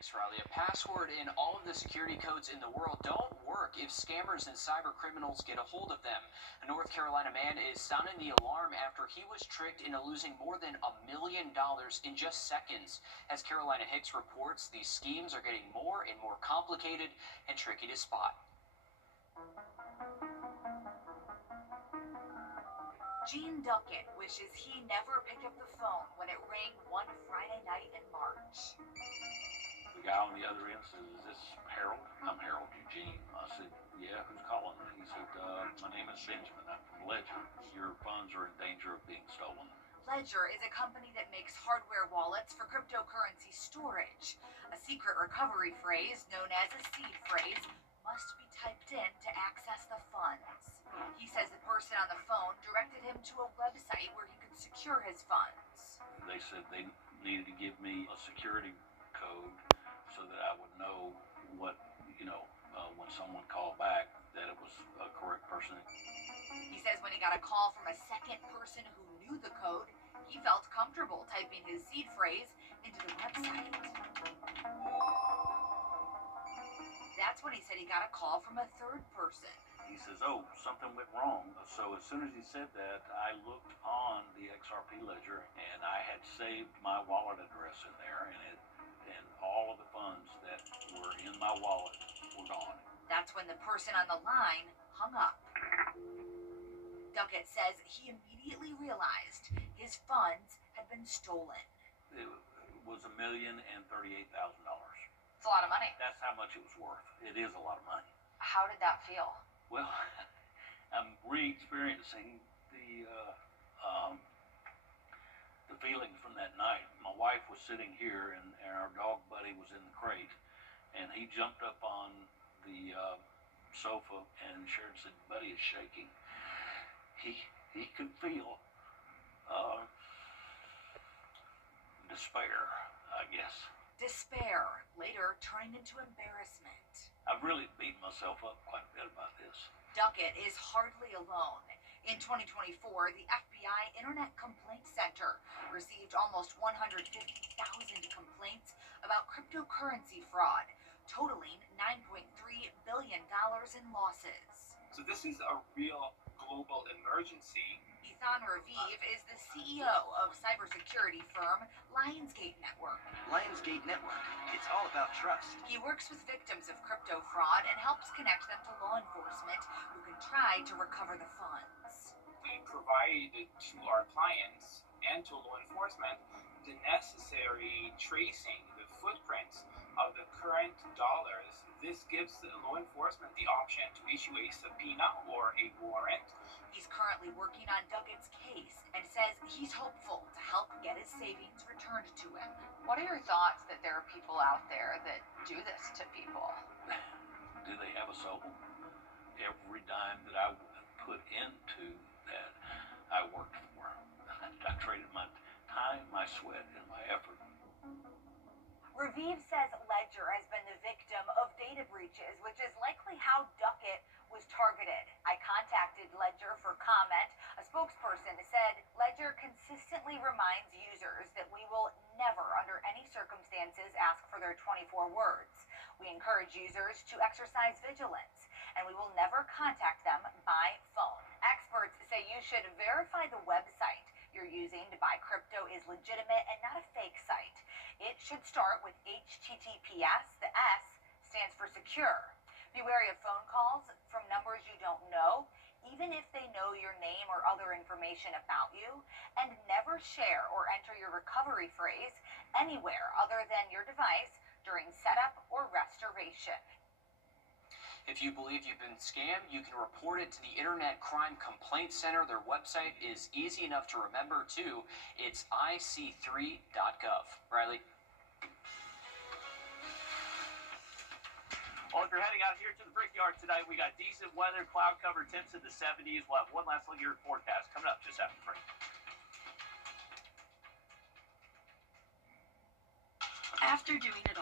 Thanks, Riley. A password and all of the security codes in the world don't work if scammers and cyber criminals get a hold of them. A North Carolina man is sounding the alarm after he was tricked into losing more than $1 million in just seconds. As Carolina Hicks reports, these schemes are getting more and more complicated and tricky to spot. Gene Duckett wishes he never picked up the phone when it rang one Friday night in March. The guy on the other end says, "Is this Harold?" "I'm Harold Eugene." I said, "Yeah, who's calling?" He said, "My name is Benjamin. I'm from Ledger. Your funds are in danger of being stolen." Ledger is a company that makes hardware wallets for cryptocurrency storage. A secret recovery phrase, known as a seed phrase, must be typed in to access the funds. He says the person on the phone directed him to a website where he could secure his funds. They said they needed to give me a security code so that I would know what, when someone called back, that it was a correct person. He says when he got a call from a second person who knew the code, he felt comfortable typing his seed phrase into the website. That's when he said he got a call from a third person. He says, "Oh, something went wrong." So as soon as he said that, I looked on the XRP ledger and I had saved my wallet address in there, and all of the funds that were in my wallet were gone. That's when the person on the line hung up. Duckett says he immediately realized his funds had been stolen. It was $1,038,000. It's a lot of money. That's how much it was worth. It is a lot of money. How did that feel? Well, I'm re-experiencing the feeling from that night. My wife was sitting here, and our dog Buddy was in the crate, and he jumped up on the sofa, and Sharon said, "Buddy is shaking." He could feel despair, I guess. Despair, later turning into embarrassment. I've really beaten myself up quite a bit about this. Duckett is hardly alone. In 2024, the FBI Internet Complaint Center received almost 150,000 complaints about cryptocurrency fraud, totaling $9.3 billion in losses. So this is a real global emergency. Wrdw is the CEO of cybersecurity firm Lionsgate Network. Lionsgate Network. It's all about trust. He works with victims of crypto fraud and helps connect them to law enforcement who can try to recover the funds. We provide to our clients and to law enforcement the necessary tracing, the footprints of the current dollars. This gives the law enforcement the option to issue a subpoena or a warrant. He's currently working on Duckett's case and says he's hopeful to help get his savings returned to him. What are your thoughts that there are people out there that do this to people? Do they have a soul? Every dime that I put into that, I worked for. I traded my time, my sweat, and my effort. Wrdw says Ledger has been the victim of data breaches, which is likely how Duckett was targeted. I contacted Ledger for comment. A spokesperson said Ledger consistently reminds users that we will never, under any circumstances, ask for their 24 words. We encourage users to exercise vigilance, and we will never contact them by phone. Experts say you should verify the website you're using to buy crypto is legitimate and not a fake site. It should start with HTTPS. The S stands for secure. Be wary of phone calls from numbers you don't know, even if they know your name or other information about you, and never share or enter your recovery phrase anywhere other than your device during setup or restoration. If you believe you've been scammed, you can report it to the Internet Crime Complaint Center. Their website is easy enough to remember, too. It's ic3.gov. Riley? Well, if you're heading out here to the Brickyard tonight, we got decent weather, cloud cover, temps in the 70s. We'll have one last look at your forecast coming up just after the break. After doing it all.